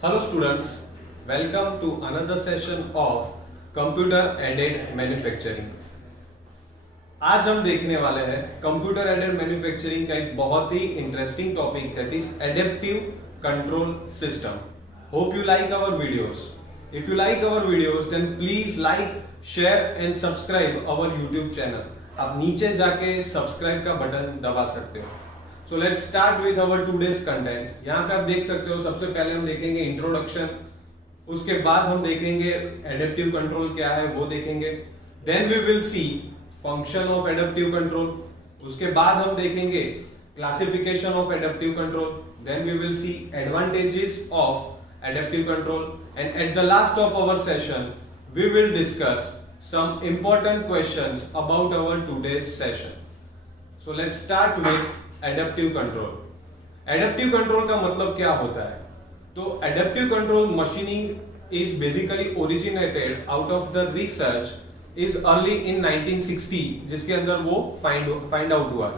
Hello students, welcome to another session of Computer Aided Manufacturing। आज हम देखने वाले हैं कंप्यूटर एडेड मैन्युफैक्चरिंग का एक बहुत ही interesting topic that is adaptive control system. Hope you like our videos. If you like our videos then please like, share and subscribe our YouTube channel. आप नीचे जाके सब्सक्राइब का बटन दबा सकते हो। So let's start with our today's content. यहाँ पे आप देख सकते हो, सबसे पहले हम देखेंगे इंट्रोडक्शन, उसके बाद हम देखेंगे एडेप्टिव कंट्रोल क्या है वो देखेंगे, then we will see function of adaptive control, उसके बाद हम देखेंगे classification of adaptive control, then we will see advantages of adaptive control and at the last of our session we will discuss some important questions about our today's session. So let's start with adaptive control. Adaptive control का मतलब क्या होता है? तो adaptive control machining is basically originated out of the research is early in 1960, जिसके अंदर वो find out हुआ।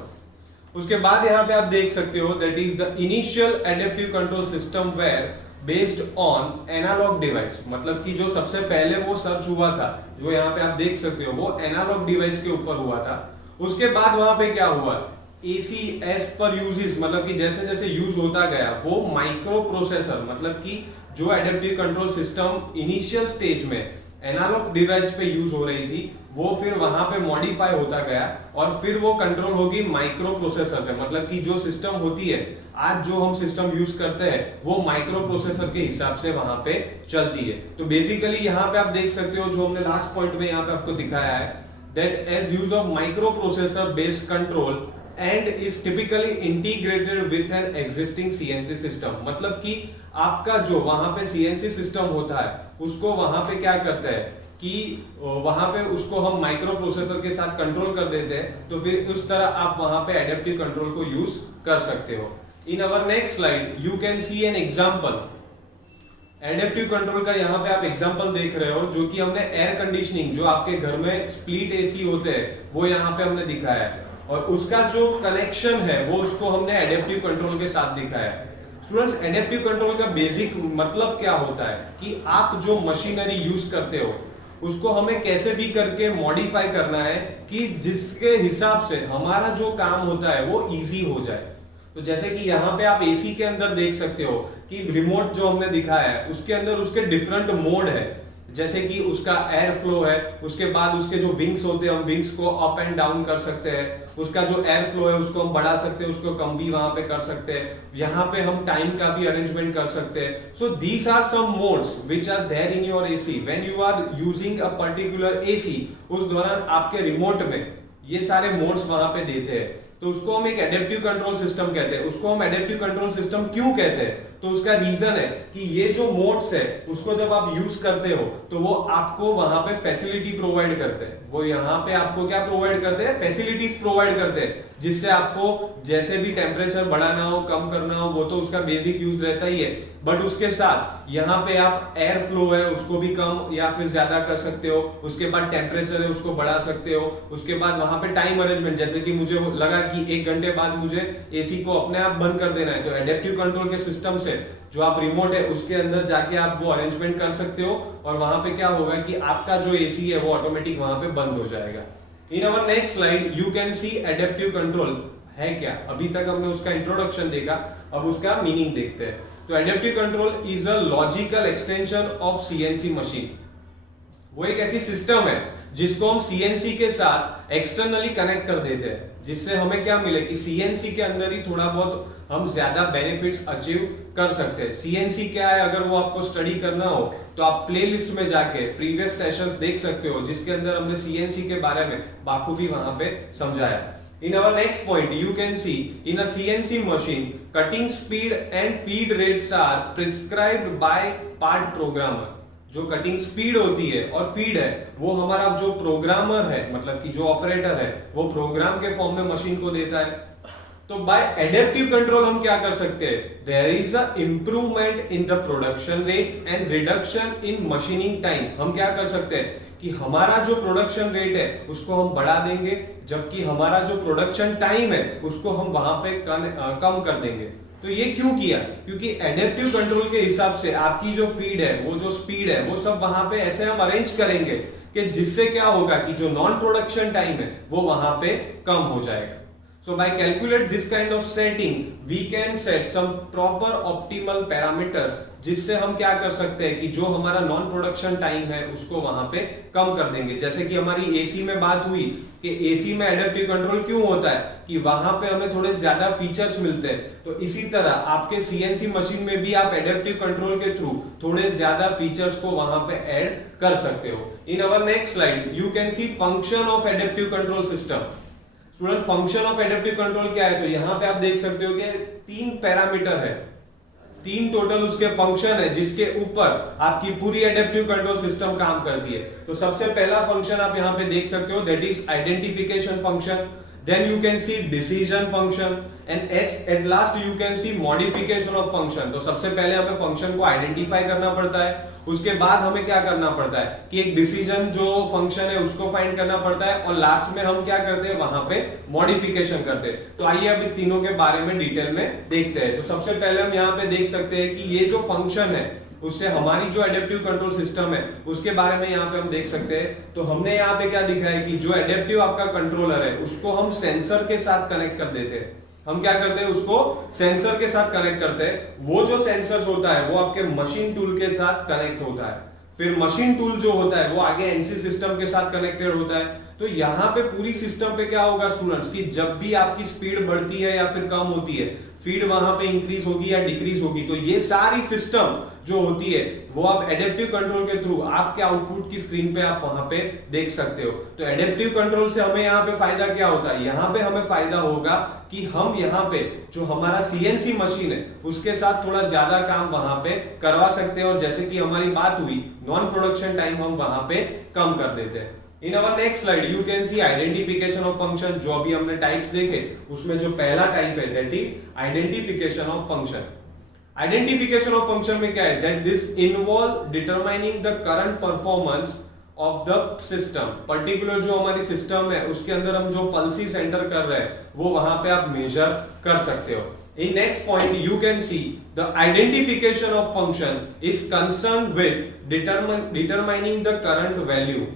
उसके बाद यहाँ पे आप देख सकते हो that is the initial adaptive control system where based on analogue device, मतलब कि जो सबसे पहले वो सर्च हुआ था, जो यहाँ पे आप देख सकते हो, वो एनालॉग डिवाइस के ऊपर हुआ था। उसके बाद वहां पे क्या हुआ, एसी एज पर यूजेस, मतलब कि जैसे जैसे यूज होता गया वो माइक्रो प्रोसेसर, मतलब कि जो adaptive control system initial stage में एनालॉग डिवाइस पे यूज हो रही थी, वो फिर वहां पे मॉडिफाई होता गया और फिर वो कंट्रोल होगी माइक्रो प्रोसेसर से। मतलब कि जो सिस्टम होती है आज, जो हम सिस्टम यूज करते हैं, वो माइक्रो प्रोसेसर के हिसाब से वहां पे चलती है। तो बेसिकली यहाँ पे आप देख सकते हो, जो हमने लास्ट पॉइंट में यहाँ पे आपको दिखाया है, that as use of microprocessor based control and is typically integrated with an existing CNC system. मतलब कि आपका जो वहां पे सीएनसी सिस्टम होता है, उसको वहां पे क्या करते हैं कि वहां पे उसको हम माइक्रो प्रोसेसर के साथ कंट्रोल कर देते हैं। तो फिर उस तरह आप वहां पे एडेप्टिव कंट्रोल को यूज कर सकते हो। In our next slide you can see an example. Adaptive control का यहाँ पे आप एग्जांपल देख रहे हो, जो कि हमने एयर कंडीशनिंग, जो आपके घर में स्प्लिट एसी होते हैं, वो यहाँ पे हमने दिखाया है और उसका जो कनेक्शन है वो उसको हमने एडेप्टिव कंट्रोल के साथ दिखाया है। स्टूडेंट्स, एडेप्टिव कंट्रोल का बेसिक मतलब क्या होता है कि आप जो मशीनरी यूज करते हो उसको हमें कैसे भी करके मॉडिफाई करना है कि जिसके हिसाब से हमारा जो काम होता है वो इजी हो जाए। तो जैसे कि यहाँ पे आप एसी के अंदर देख सकते हो कि रिमोट जो हमने दिखाया है उसके अंदर उसके डिफरेंट मोड है, जैसे कि उसका एयर फ्लो है, उसके बाद उसके जो विंग्स होते हैं हम विंग्स को अप एंड डाउन कर सकते हैं, उसका जो एयर फ्लो है उसको हम बढ़ा सकते हैं, उसको कम भी वहां पे कर सकते हैं, यहाँ पे हम टाइम का भी अरेंजमेंट कर सकते हैं। So these are some modes which are there in your AC when you are using a particular AC. उस दौरान आपके रिमोट में ये सारे मोड्स वहां पे देते हैं, तो उसको हम एक एडेप्टिव कंट्रोल सिस्टम कहते हैं। उसको हम एडेप्टिव कंट्रोल सिस्टम क्यों कहते हैं, तो उसका रीजन है कि ये जो मोड्स है उसको जब आप यूज करते हो तो वो आपको वहां पे फैसिलिटी प्रोवाइड करते हैं। वो यहाँ पे आपको क्या प्रोवाइड करते हैं, फैसिलिटीज प्रोवाइड करते हैं, जिससे आपको जैसे भी टेम्परेचर बढ़ाना हो कम करना हो वो तो उसका बेसिक यूज रहता ही है, बट उसके साथ यहाँ पे आप एयर फ्लो है उसको भी कम या फिर ज्यादा कर सकते हो, उसके बाद टेम्परेचर है उसको बढ़ा सकते हो, उसके बाद वहां पे टाइम अरेंजमेंट, जैसे कि मुझे लगा कि 1 घंटे बाद मुझे एसी को अपने आप बंद कर देना है, तो एडेप्टिव कंट्रोल के सिस्टम से जो आप रिमोट है उसके अंदर जाके आप वो अरेंजमेंट कर सकते हो और वहां पे क्या होगा कि आपका जो एसी है वो ऑटोमेटिक वहां पे बंद हो जाएगा। In our next slide you can see adaptive control है क्या। अभी तक हमने उसका इंट्रोडक्शन देखा, अब उसका मीनिंग देखते हैं। तो adaptive control is a logical extension of CNC machine. वो एक ऐसी सिस्टम है जिसको हम सीएनसी के साथ एक्सटर्नली कनेक्ट कर देते हैं, जिससे हमें क्या मिले कि सीएनसी के अंदर ही थोड़ा बहुत हम ज्यादा बेनिफिट्स अचीव कर सकते हैं। सीएनसी क्या है, अगर वो आपको स्टडी करना हो तो आप प्लेलिस्ट में जाके प्रीवियस सेशंस देख सकते हो, जिसके अंदर हमने सीएनसी के बारे में बाखूबी वहां पे समझाया। In our next point, you can see in a CNC machine, cutting speed and feed rates are prescribed by part programmer. जो कटिंग स्पीड होती है और फीड है वो हमारा जो प्रोग्रामर है, मतलब कि जो ऑपरेटर है, वो प्रोग्राम के फॉर्म में मशीन को देता है। तो बाय एडेप्टिव कंट्रोल हम क्या कर सकते हैं, there is a improvement in the production rate and reduction in machining time. हम क्या कर सकते हैं कि हमारा जो प्रोडक्शन रेट है उसको हम बढ़ा देंगे, जबकि हमारा जो प्रोडक्शन टाइम है उसको हम वहां पे कम कर देंगे। तो ये क्यों किया? क्योंकि एडेप्टिव कंट्रोल के हिसाब से आपकी जो फीड है, वो जो स्पीड है, वो सब वहां पे ऐसे हम अरेंज करेंगे कि जिससे क्या होगा कि जो नॉन प्रोडक्शन टाइम है वो वहां पे कम हो जाएगा। So by calculate this kind of setting, we can set some proper optimal parameters, जिससे हम क्या कर सकते हैं कि जो हमारा नॉन प्रोडक्शन टाइम है उसको वहां पे कम कर देंगे। जैसे कि हमारी एसी में बात हुई कि एसी में एडेप्टिव कंट्रोल क्यों होता है कि वहां पे हमें थोड़े ज्यादा फीचर्स मिलते हैं, तो इसी तरह आपके सीएनसी मशीन में भी आप एडेप्टिव कंट्रोल के थ्रू थोड़े ज्यादा फीचर्स को वहां पे ऐड कर सकते हो। In our next slide you can see function of adaptive control system. Student, function of adaptive control क्या है? तो यहां पे आप देख सकते हो कि 3 पैरामीटर है, 3 टोटल उसके फंक्शन है जिसके ऊपर आपकी पूरी एडेप्टिव कंट्रोल सिस्टम काम करती है। तो सबसे पहला फंक्शन आप यहां पे देख सकते हो, that is identification function. Then you can see decision function and at last you can see modification of function. तो सबसे पहले हमें फंक्शन को आइडेंटिफाई करना पड़ता है, उसके बाद हमें क्या करना पड़ता है कि एक डिसीजन जो फंक्शन है उसको फाइंड करना पड़ता है, और लास्ट में हम क्या करते हैं वहां पे मॉडिफिकेशन करते हैं। तो आइए अभी तीनों के बारे में डिटेल में देखते हैं। तो सबसे पहले हम यहाँ पे देख सकते हैं कि ये जो फंक्शन है उससे हमारी जो एडेप्टिव कंट्रोल सिस्टम है उसके बारे में यहाँ पे हम देख सकते हैं। तो हमने यहाँ पे क्या दिखा है कि जो एडेप्टिव आपका कंट्रोलर है उसको हम सेंसर के साथ कनेक्ट कर देते हैं। हम क्या करते हैं, उसको सेंसर के साथ कनेक्ट करते हैं। वो जो सेंसर होता है वो आपके मशीन टूल के साथ कनेक्ट होता है, फिर मशीन टूल जो होता है वो आगे एनसी सिस्टम के साथ कनेक्टेड होता है। तो यहाँ पे पूरी सिस्टम पे क्या होगा स्टूडेंट्स कि जब भी आपकी स्पीड बढ़ती है या फिर कम होती है, फीड वहां पे इंक्रीज होगी या डिक्रीज होगी, तो ये सारी सिस्टम जो होती है वो आप एडेप्टिव कंट्रोल के थ्रू आपके आउटपुट की स्क्रीन पे आप वहां पे देख सकते हो। तो एडेप्टिव कंट्रोल से हमें यहाँ पे फायदा क्या होता है? यहाँ पे हमें फायदा होगा कि हम यहाँ पे जो हमारा सीएनसी मशीन है उसके साथ थोड़ा ज्यादा काम वहां पे करवा सकते हैं, और जैसे कि हमारी बात हुई नॉन प्रोडक्शन टाइम हम वहां पे कम कर देते हैं। In our next slide you can see identification of function. जो अभी हमने टाइप्स देखे उसमें जो पहला टाइप है that is identification of function. Identification of function में क्या है? That this involve determining the current performance of the system. Particular जो हमारी सिस्टम है उसके अंदर हम जो पल्सेस एंटर कर रहे हैं वो वहां पे आप मेजर कर सकते हो। In next point you can see the identification of function is concerned with determining the current value।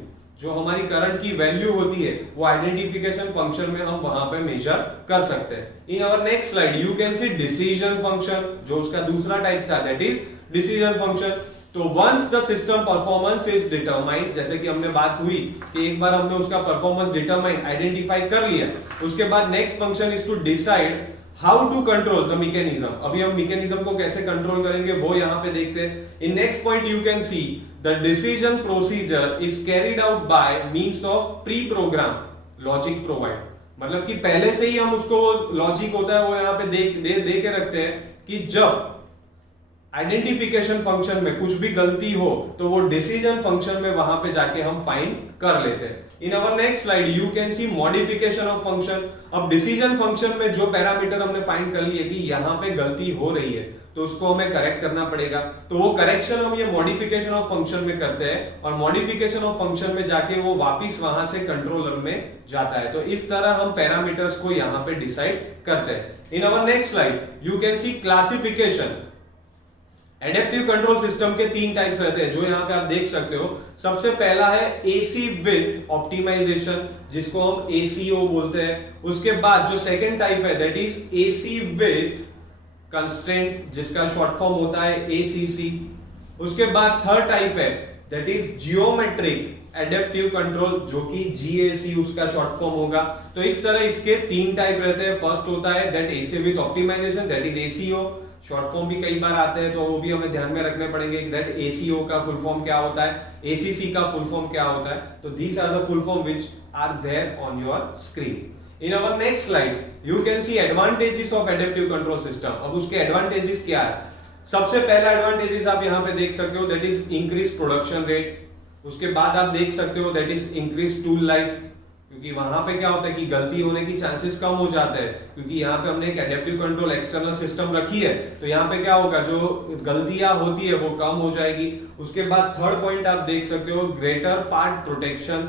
जो हमारी करंट की वैल्यू होती है वो आइडेंटिफिकेशन फंक्शन में हम वहां पे मेजर कर सकते हैं। In our next slide you can see decision function, जो उसका दूसरा टाइप था दैट इज डिसीजन फंक्शन। तो once the system performance is determined, जैसे कि हमने बात हुई कि एक बार हमने उसका परफॉर्मेंस डिटरमाइन आइडेंटिफाई कर लिया, उसके बाद next function is to decide how to control the mechanism. अभी हम मैकेनिज्म को कैसे कंट्रोल करेंगे वो यहाँ पे देखते हैं। In next point you can see the decision procedure is carried out by means of pre program logic provide. मतलब कि पहले से ही हम उसको लॉजिक होता है वो यहाँ पे दे के रखते हैं कि जब आइडेंटिफिकेशन फंक्शन में कुछ भी गलती हो तो वो डिसीजन फंक्शन में वहां पे जाके हम फाइंड कर लेते हैं। In our next slide you can see modification of function. अब डिसीजन फंक्शन में जो पैरामीटर हमने फाइंड कर लिए कि यहाँ पे गलती हो रही है तो उसको हमें करेक्ट करना पड़ेगा, तो वो करेक्शन हम ये मॉडिफिकेशन ऑफ फंक्शन में करते हैं, और मॉडिफिकेशन ऑफ फंक्शन में जाके वो वापिस वहां से कंट्रोलर में जाता है। तो इस तरह हम पैरामीटर्स को यहाँ पे डिसाइड करते हैं। In our next slide you can see classification. Adaptive control system के 3 टाइप्स रहते हैं जो यहाँ पे आप देख सकते हो। सबसे पहला है एसी विथ ऑप्टिमाइजेशन, जिसको हम एसीओ बोलते हैं। उसके बाद जो सेकंड टाइप है that is AC with constraint, जिसका शॉर्ट फॉर्म होता है एसीसी। उसके बाद थर्ड टाइप है that is geometric adaptive control, जो कि जीएसी उसका शॉर्ट फॉर्म होगा। तो इस तरह इसके 3 टाइप रहते हैं। फर्स्ट होता है that AC with optimisation, that is ACO. Short form भी कई बार आते हैं तो वो भी हमें ध्यान में रखने पड़ेंगे दैट एसीओ का फुल फॉर्म क्या होता है, एसीसी का फुल फॉर्म क्या होता है। तो these are the full form which are there on your screen. In our next slide you can see advantages of adaptive control system. अब उसके एडवांटेजेस क्या है? सबसे पहला एडवांटेजेस आप यहाँ पे देख सकते हो that is increase production rate. उसके बाद आप देख सकते हो that is increase tool life, क्योंकि वहां पे क्या होता है कि गलती होने की चांसेस कम हो जाते हैं, क्योंकि यहाँ पे हमने एक एडेप्टिव कंट्रोल एक्सटर्नल सिस्टम रखी है। तो यहाँ पे क्या होगा, जो गलतियां होती है वो कम हो जाएगी। उसके बाद थर्ड पॉइंट आप देख सकते हो greater part protection.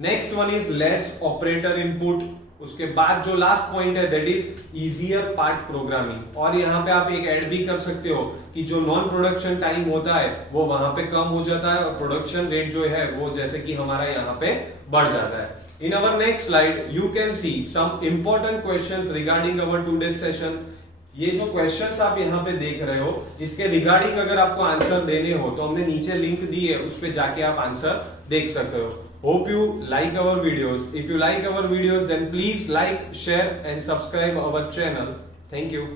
Next one is less operator input. उसके बाद जो लास्ट पॉइंट है that is easier part programming. और यहाँ पे आप एक ऐड भी कर सकते हो कि जो नॉन प्रोडक्शन टाइम होता है वो वहां पे कम हो जाता है और प्रोडक्शन रेट जो है वो जैसे कि हमारा यहाँ पे बढ़ जाता है। In our next slide you can see some important questions regarding our today's session. ये जो क्वेश्चंस आप यहाँ पे देख रहे हो इसके रिगार्डिंग अगर आपको आंसर देने हो तो हमने नीचे लिंक दी है, उस पे जाके आप आंसर देख सकते हो। Hope you like our videos. If you like our videos then please like, share and subscribe our channel. Thank you.